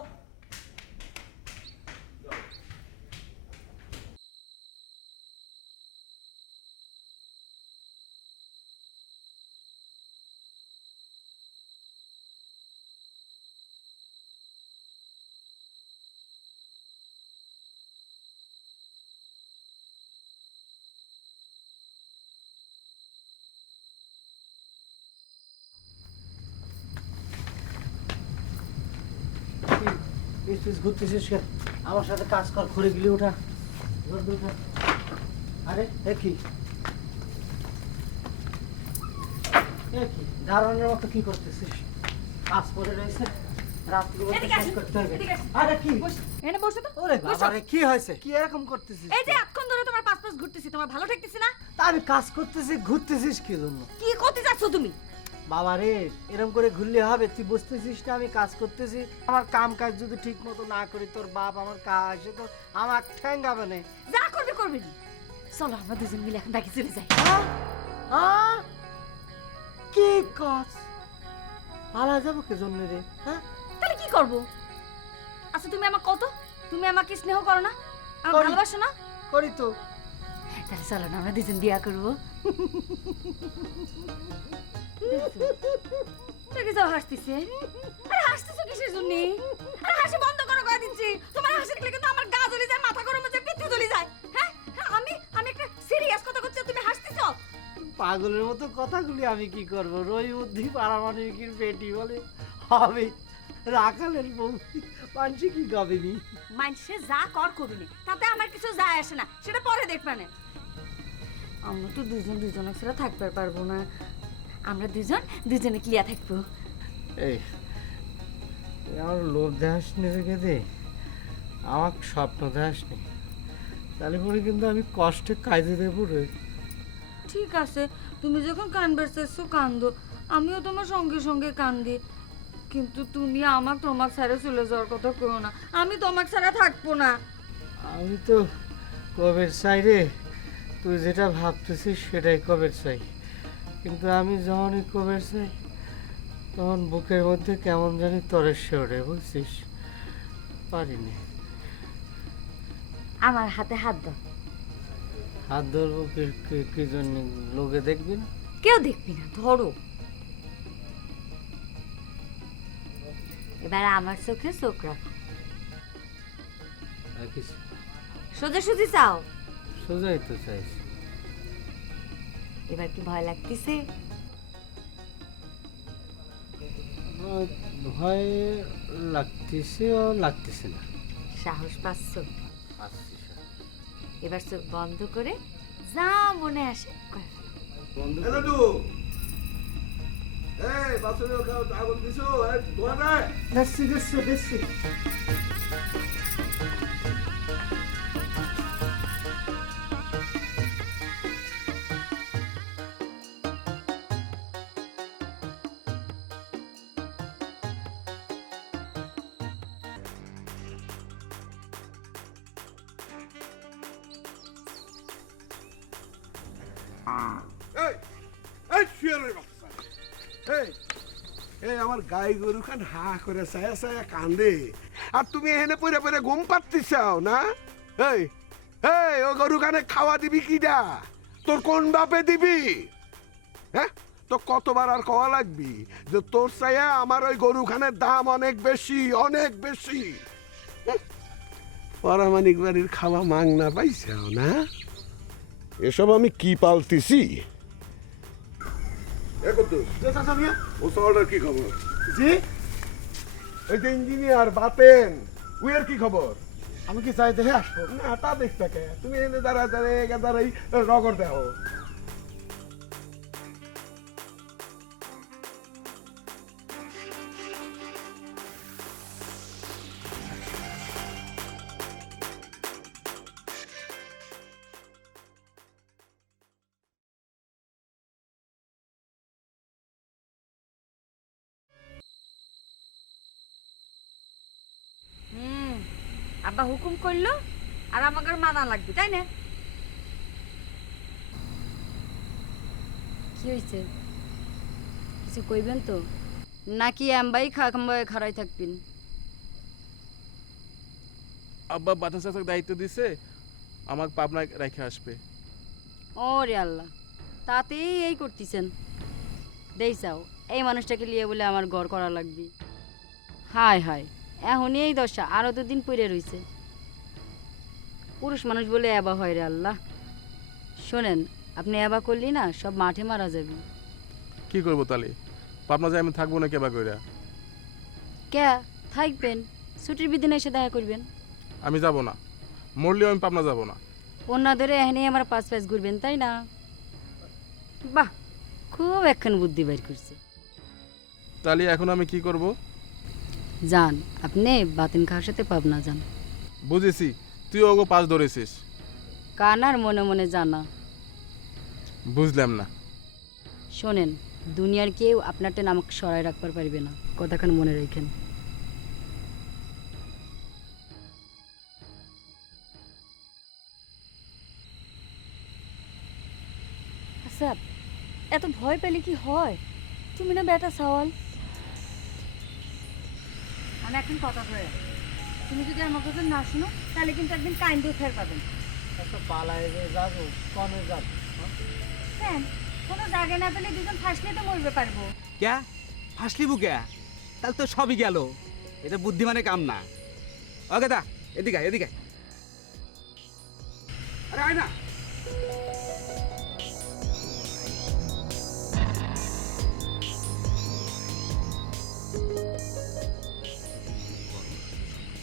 ঘুরতেছিস কেন? আমার সাথে কাজ কর, ঘুরে গেলি ওঠা। আরে এ কি দারোয়ানের মতো কি করতেছিস? কাজ পড়ে রয়েছে, রাত্রি শেষ করতে হবে। আরে কি এনে বসো তো। ওরে বাবা রে, কি হয়েছে? কি এরকম করতেছিস? এই যে এতক্ষণ ধরে তোমার পাশ পাশ ঘুরতেছি, তোমার ভালো ঠেকতেছে না? তা আমি কাজ করতেছি, ঘুরতেছিস কি জন্য? কি করতে যাচ্ছ তুমি? বাবা রে, এরকম করে ঘুরলে হবে? তুই বুঝতেছিস না আমি কাজ করতেছি? আমার কাম কাজ যদি ঠিক মতো না করি, তোর বাপ আমার কাজ সে তো আমার ঠ্যাঙ্গাবে না। যা করবে করবে নি। চলো আমরা দুজন মিলে এখন ডাকি চলে যাই। কি কাজ? পালা যাবো কে জন্য রে? হ্যাঁ, তাহলে কি করব? আচ্ছা তুমি আমাকে কত, তুমি আমাকে স্নেহ করো না, আমাকে করি। ভালোবাসো না? করি তো। তাহলে চলো না আমরা দুজন বিয়া করবো। দেখে যাও হাসতেছে। আরে হাসতেছো কিসের জন্য? আরে হাসি বন্ধ করো, কয়ে দিচ্ছি। তোমার হাসি দেখলে কিন্তু আমার গা জ্বলে যায়, মাথা গরম হয়ে যায়, পিঠে জ্বলে যায়। হ্যাঁ আমি একটা সিরিয়াস কথা বলছি, তুমি হাসতেছো। পাগলের মতো কথাগুলি আমি কি করব? রই বুদ্ধি পারামাণবিকের পেটি বলে আমি রাখালের বউ, মানুষ কি গাবেনি? মানুষে যা কর করবি, তাতে আমার কিছু যায় আসে না, সেটা পরে দেখবে না। আমরা তো দুজনের ছাড়া থাকতে পারবো না, আমরা দুজনে ক্লিয়ার থাকবো। এই আমার লোভ দেখাস নি রেখে দে, আমার স্বপ্ন দেখাস নি, তাহলে পরে কিন্তু আমি কষ্টে কাজে দেবো রে। ঠিক আছে, তুমি যখন কানবার চাইছো কান্দো, আমিও তোমার সঙ্গে সঙ্গে কান্দি, কিন্তু তুমি তোমার ছাড়া চলে যাওয়ার কথা কেউ না, আমি তোমার ছাড়া থাকবো না। আমি তো কবের চাই রে, তুই যেটা ভাবতেছিস সেটাই কবের চাই, কিন্তু আমি যখনই কবের চাই তখন বুকের মধ্যে কেমন জানি তরের ওঠে, বুঝছিস? পারিনি। আমার হাতে হাত দাও। হাত ধরবো কি জন্য? লোকে দেখবি না? কেউ দেখবি না, ধরো। এবার আমার চোখে চোখ রাখো, রাখিস। সোজাসুজি চাও। সোজাই তো চাইছি। এবার কি ভয় লাগতেছে? ভয় লাগতেছে ও লাগতেছে না। সাহস পাচ্ছ? পাচ্ছি সাহস। এবার চোখ বন্ধ করে যা মনে আসে করে ফেলো। দেখছি। এই আমার গাই গরু খান হা করে ছায়া ছায়া কান্দে, আর তুমি এখানে পরে পরে ঘুম পাচ্ছিসাও না? এই এই ও গরু খানে খাওয়া দিবি কিডা? তোর কোন বাপে দিবি? হ্যাঁ, তো কতবার আর খাওয়া লাগবি যে তোর ছায়া আমার ওই গরু খানের দাম অনেক বেশি, অনেক বেশি। পরামানিক বাড়ির খাওয়া মাংনা পাইছাও না? এসব আমি কি পালতেছি? ও সরটার কি খবর? জি, ওই যে ইঞ্জিনিয়ার বাতেন, উইয়ের কি খবর? আমি কি চাই দেখে আসবো? না তা দেখতে কে, তুমি এনে দাঁড়াই রগর দেহ। আব্বা হুকুম করলো আর আমাকে মানা লাগবে, তাই না? কি হয়েছে, কিছু কইবেন তো নাকি আমবাই খাড়াই থাকবেন? আব্বা বাতাস দায়িত্ব দিছে আমাকে পাবনা রেখে আসবে। ওরে আল্লাহ, তাতেই এই করতেছেন? দেই চাও এই মানুষটাকে নিয়ে বলে আমার ঘর করা লাগবে? হায় হায়, এখন এই দশা আরো দুদিন পরে রইছে। পুরুষ মানুষ বলে এবা হয় রে আল্লাহ। শোনেন, আপনি এবা করলি না সব মাঠে মারা যাবে। কি করবো তাহলে? পাবনা যাই আমি থাকবো না কেবা কইরা? কে থাকবেন? ছুটির বিদিনে এসে দেখা করবেন। আমি যাব না, মরলেও আমি পাবনা যাব না। পন্না ধরে এখানে আমার পাঁচ ঘুরবেন, তাই না? বাহ, খুব একখান বুদ্ধি বের করছে। তাহলে এখন আমি কি করব? যান, আপনি বাতিন খাওয়ার সাথে পাবনা যান। বুঝেছি, তুই ওগো পাশ ধরেছিস। কানার মনে মনে জানা। বুঝলাম না। শোনেন, দুনিয়ার কেউ আপনার টেন আমাকে সরাই রাখবার পারবে না, কথাখান মনে রাখেন। আচ্ছা, এত ভয় পেলে কি হয়? তুমি না বেটা সওয়াল। আমি এখন কথা বলে, তুমি যদি আমার কথা না শুনো তাহলে কিন্তু একদিন কাইন্দেও ফের পাবেন। আচ্ছা পালায় যে যাবো কনে যাব কেন কোনো জায়গা না পেলে দুজন ফাঁসলে তো মরবে পারবো। ক্যা ফাঁসলি বুকে তাহলে তো সবই গেল। এটা বুদ্ধিমানের কাম না। ওকে দা এদিকে আয়, এদিকে আয়। আরে আয় না।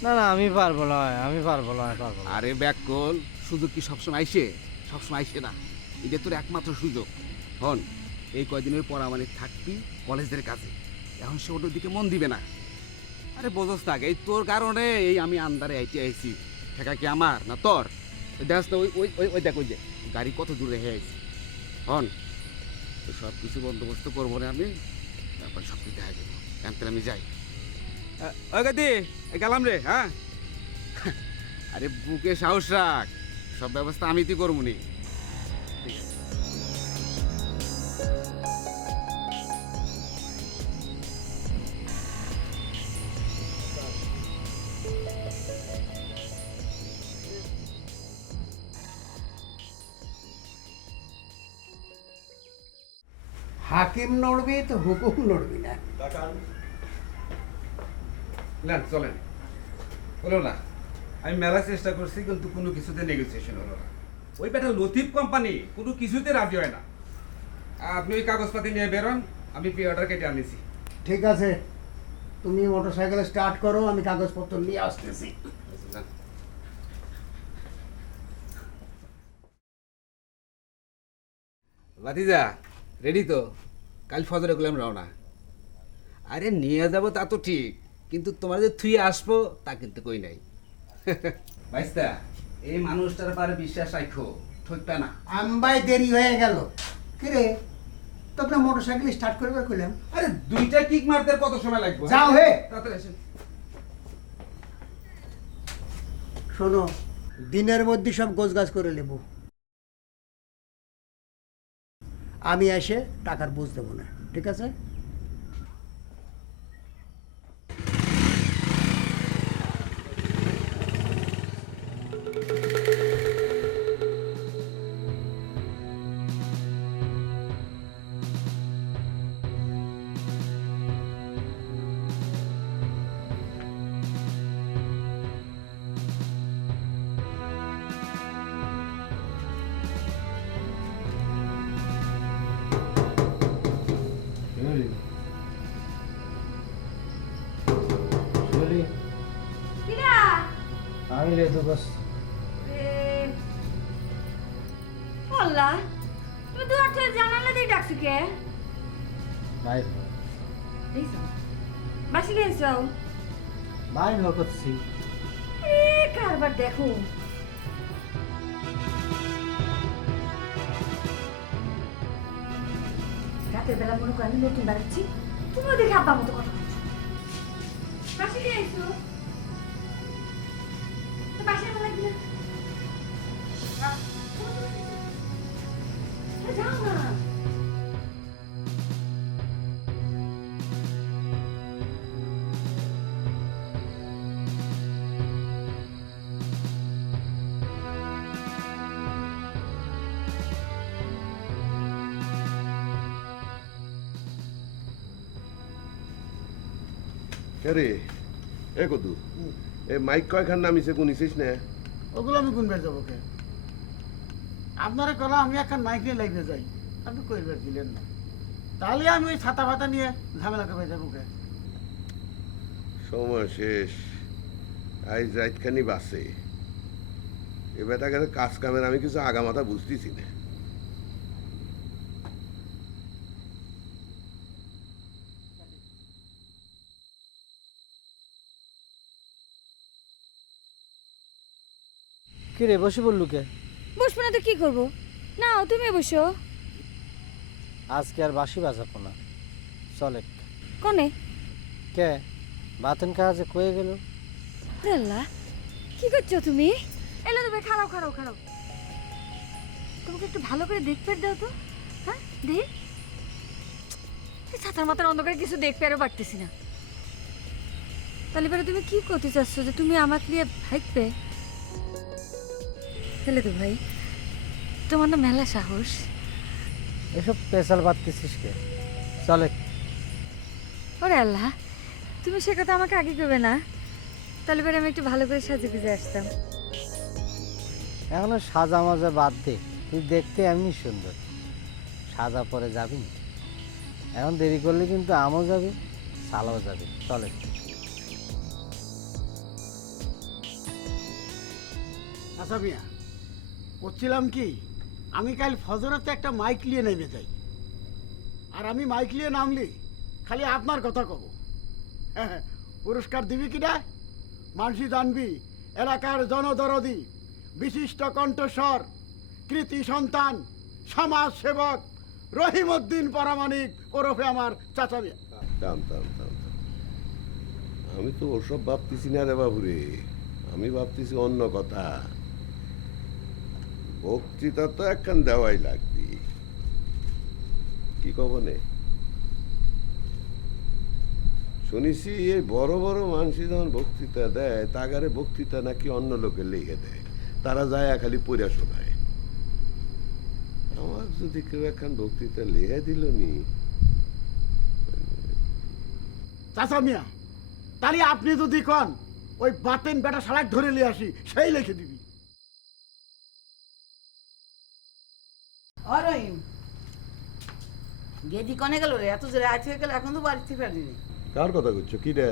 না না আমি পারবো না, আমি পারবো না, আমি পারবো না। আরে ব্যাককল সুযোগ কি সবসময় আইসে? সবসময় আইসে না। এটা তোর একমাত্র সুযোগ। হন এই কয়দিনের পর মানে থাকবি কলেজের কাছে। এখন সে ওটার দিকে মন দিবে না। আরে বোঝস না, এই তোর কারণে এই আমি আন্দারে আইতে আইছি। ঠেকা কি আমার না তোর? ওই দেখ না, ওই ওই ওই ওই দেখ, ওই যে গাড়ি কত দূরে রেখে আইছি। হন তো সব কিছু বন্দোবস্ত করবো না আমি, তারপর সব কিছু দেখা যাবো। জানতে আমি যাই। ওই গাদি গেলাম রে। হ্যাঁ আরে বুকে সাহস রাখ, সব ব্যবস্থা আমি তুই করবো নি। হাকিম নড়বি তো হুকুম নড়বি না। না চলেন, হলো না। আমি মেলা চেষ্টা করছি কিন্তু কোনো কিছুতে নেগোসিয়েশন হলো না। ওই বেটা লতিফ কোম্পানি কোনো কিছুতে রাজি হয় না। আপনি ওই কাগজপাতি নিয়ে বেরোন, আমি পে অর্ডার কেটে আনিছি। ঠিক আছে, তুমি মোটরসাইকেল স্টার্ট করো, আমি কাগজপত্র নিয়ে আসতেছি। ভাতিজা রেডি তো? কাল ফজরে গেলাম রওনা। আরে নিয়ে যাবো তা তো ঠিক, কিন্তু তোমার যে থুই আসবো তা কিন্তু কই নাই। ভাইস্তা এই মানুষটার পারে বিশ্বাস রাখো, ঠকবে না। আমবাই দেরি হয়ে গেল। কিরে তো আপনার মোটরসাইকেল স্টার্ট করবে কইলাম। আরে দুইটা কিক মারতে কত সময় লাগবে? যাও হে। তাড়াতাড়ি আসেন। শোনো, দিনের মধ্যে সব গোছগাছ করে নেব। আমি এসে টাকার বুঝ দেবো না, ঠিক আছে? আমি লেতো বস আল্লাহ, তুমি দুয়ার থেকে জানালা দিয়ে ডাকছো কে? বাইর এইসো বাসি গেছো? বাইর করছি। এ কারবার দেখো। রাতের বেলা মনে করো আমি নতুন বাড়াচ্ছি, তুমিও দেখে আব্বার মতো কথা বলছো। বাসি গেছো তো বাসায় বেলা গিয়ে যাও না। রে এ কদু এ মাইক কয়খান নামিছে কোনিছিস না? ওগুলো আমি গুনবে যাবো কে? আপনারা কলা আমি এখন মাইক নিয়ে লাগবে যাই, আপনি কইবে দিলেন না, তাহলে আমি ওই ছাতা ফাতা নিয়ে ঝামেলা করবে যাবো কে? সময় শেষ, আজ রাতখানি বাসে। এ বেটাকে কাজ কামের আমি কিছু আগামাথা বুঝতেছি না। কি রে বসে পড়লু কে? বসবো না তো কি করবো? না তুমি বসো। আজকে আর বাসি বাজাবো না, চলে। কোনে? কে বাতেন কাজে কয়ে গেল? আল্লাহ, কি করছো তুমি? এলো তুমি, খারাপ খারাপ খারাপ। তোমাকে একটু ভালো করে দেখতে দাও তো। হ্যাঁ দেখ, ছাতার মাথার অন্ধকারে কিছু দেখতে আরও পারতেছি না। তাহলে এবারে তুমি কি করতে চাচ্ছ যে তুমি আমাকে নিয়ে ভাববে? ফেলে তো ভাই, তোমার না মেলা সাহস। এসব পেশাল পাততেছিস কে? চলে। ওরে আল্লাহ, তুমি সে কথা আমাকে আগে করবে না, তাহলে পরে আমি একটু ভালো করে সাজে গুজে আসতাম। এখনো সাজা মাজা বাদ দে, তুই দেখতে এমনি সুন্দর, সাজা পরে যাবি না। এখন দেরি করলে কিন্তু আমও যাবে, সালাও যাবে। চলে। আচ্ছা মিয়া, বলছিলাম কি, আমি কাল ফজরাতে একটা মাইক নিয়ে নেমে যাই, আর আমি মাইক নিয়ে নামলি খালি আপনার কথা কব। হ্যাঁ, পুরস্কার দিবি কিনা মানসি জানবি, এলাকার জনদরদি, বিশিষ্ট কণ্ঠস্বর, কৃতি সন্তান, সমাজ সেবক রহিমউদ্দিন পরামানিক ওরফে আমার চাচা মিয়া। থাম থাম থাম থাম। আমি তো ওসব ভাবতেছি না রে বাবুরে, আমি ভাবতেছি অন্য কথা। বক্তৃতা তো একখান দেওয়াই লাগবে, কি কব নে? শুনেছি এই বড় বড় মানুষ যখন বক্তৃতা দেয়, তাগারে বক্তৃতা নাকি অন্য লোকে লিখে দেয়, তারা যায় খালি পড়া শোনায়। আমার যদি কেউ একখান বক্তৃতা লিখে দিল নি। চাচা মিয়া, তাহলে আপনি যদি কন ওই বাতেন বেটা সালাক ধরে নিয়ে আসি, সেই লিখে দিবি। অরহিম, গেদি কনে গেল রে? এত যে রাত হয়ে গেল, এখন তো বাড়িতে ফেরিনি। কার কথা করছো? কি রে?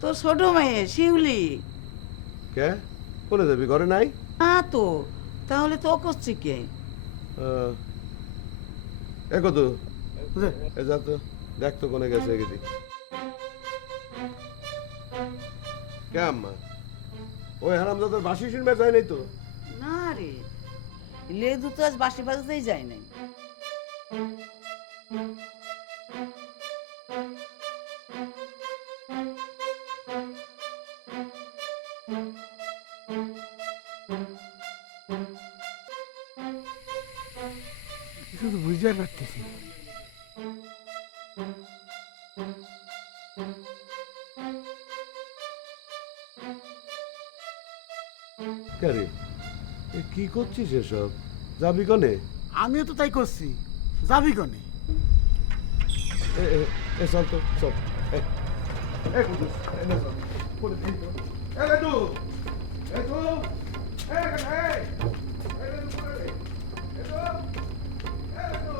তোর ছোট মেয়ে শিউলি। কে? কোনে যাবি? ঘরে নাই? না তো, তাহলে তো করছে কে? একো তো এ যা তো, দেখ তো কোনে গেছে গেদি। কে আম্মা? ওই হারামজাদার বাসি শুনবে যায় নাই তো? না রে, লেদু তো আজ বাসি বাজতেই যায় নাই। কিছু তো বুঝতে পারতেছি। কে রে, এ কি করছিস এসব? যাবি কনে? আমিও তো তাই করছি, যাবি কনে? এ চল তো, চল। এ কুদুস, এ নে চল। পড়ে দিই তো। এ লেদু, এ তো, এ লেদু, এ লেদু পড়ে রে। এ তো, এ লেদু,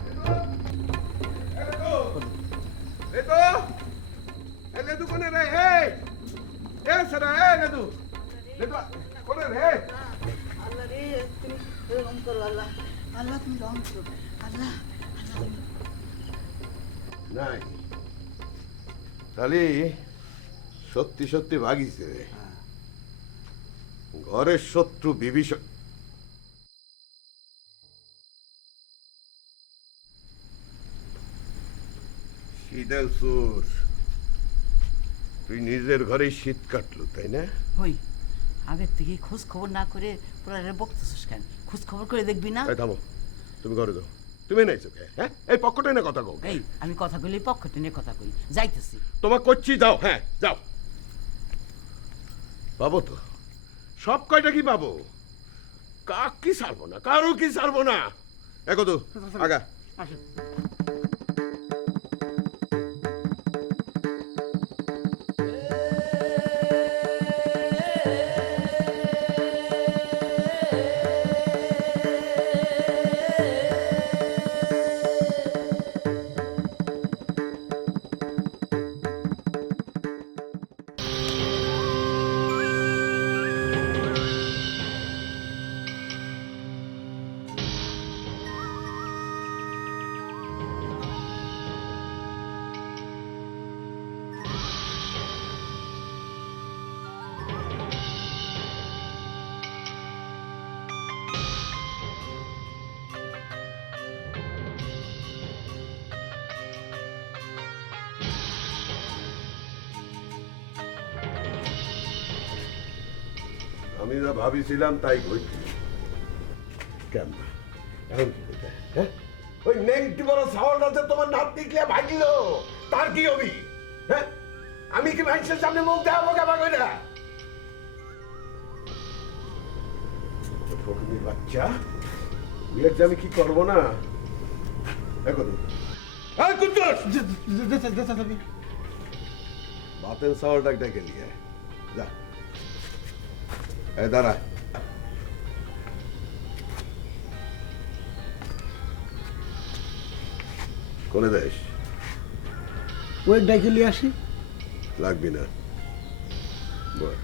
এ তো, এ লেদু, এ তো, এ লেদু কোনে রে? এ সারা, এ লেদু, লেদু কোনে রে? আল্লাহ রে, তুমি রহম করো আল্লাহ, আল্লাহ তুমি রহম করো আল্লাহ, আল্লাহ। নাই, তাহলে সত্যি সত্যি ভাগিছে। ঘরের শত্রু বিভীষণ। শীতল সুর, তুই নিজের ঘরে শীত কাটলো, তাই না? হই, আগের থেকে খোঁজ খবর না করে পুরো বকতেছিস কেন? খোঁজ খবর করে দেখবি না? এই থামো, তুমি ঘরে যাও। তুমি নাই চোখে, হ্যাঁ? এই পক্ষটাই না কথা কও। এই আমি কথা কইলে পক্ষ টেনে কথা কই, যাইতেছি। তোমার করছি, যাও। হ্যাঁ যাও। পাবো তো, সব কয়টা কি পাবো? কাক কি ছাড়বো না, কারো কি ছাড়বো না। একো তো আগা। আসেন। আমি যা ভাবিছিলাম তাই হইছে। কেন এখন কি হইছে? হ্যাঁ, ওই নেংটি বড় ছাওয়ালটাতে তোমার নাতনি কে ভাগিল, তার কি হবি? হ্যাঁ, আমি কি মানুষের সামনে মুখ দেখাবো কেবা কইরা? ফকিনীর বাচ্চা বিয়ের যে আমি কি করবো না এখন বাতেন সাওয়ার ডাক ডেকে নিয়ে আয়। যা এই দাঁড়া কোনে দেশ ওই ডাইকে নিয়ে আসি লাগবি না বল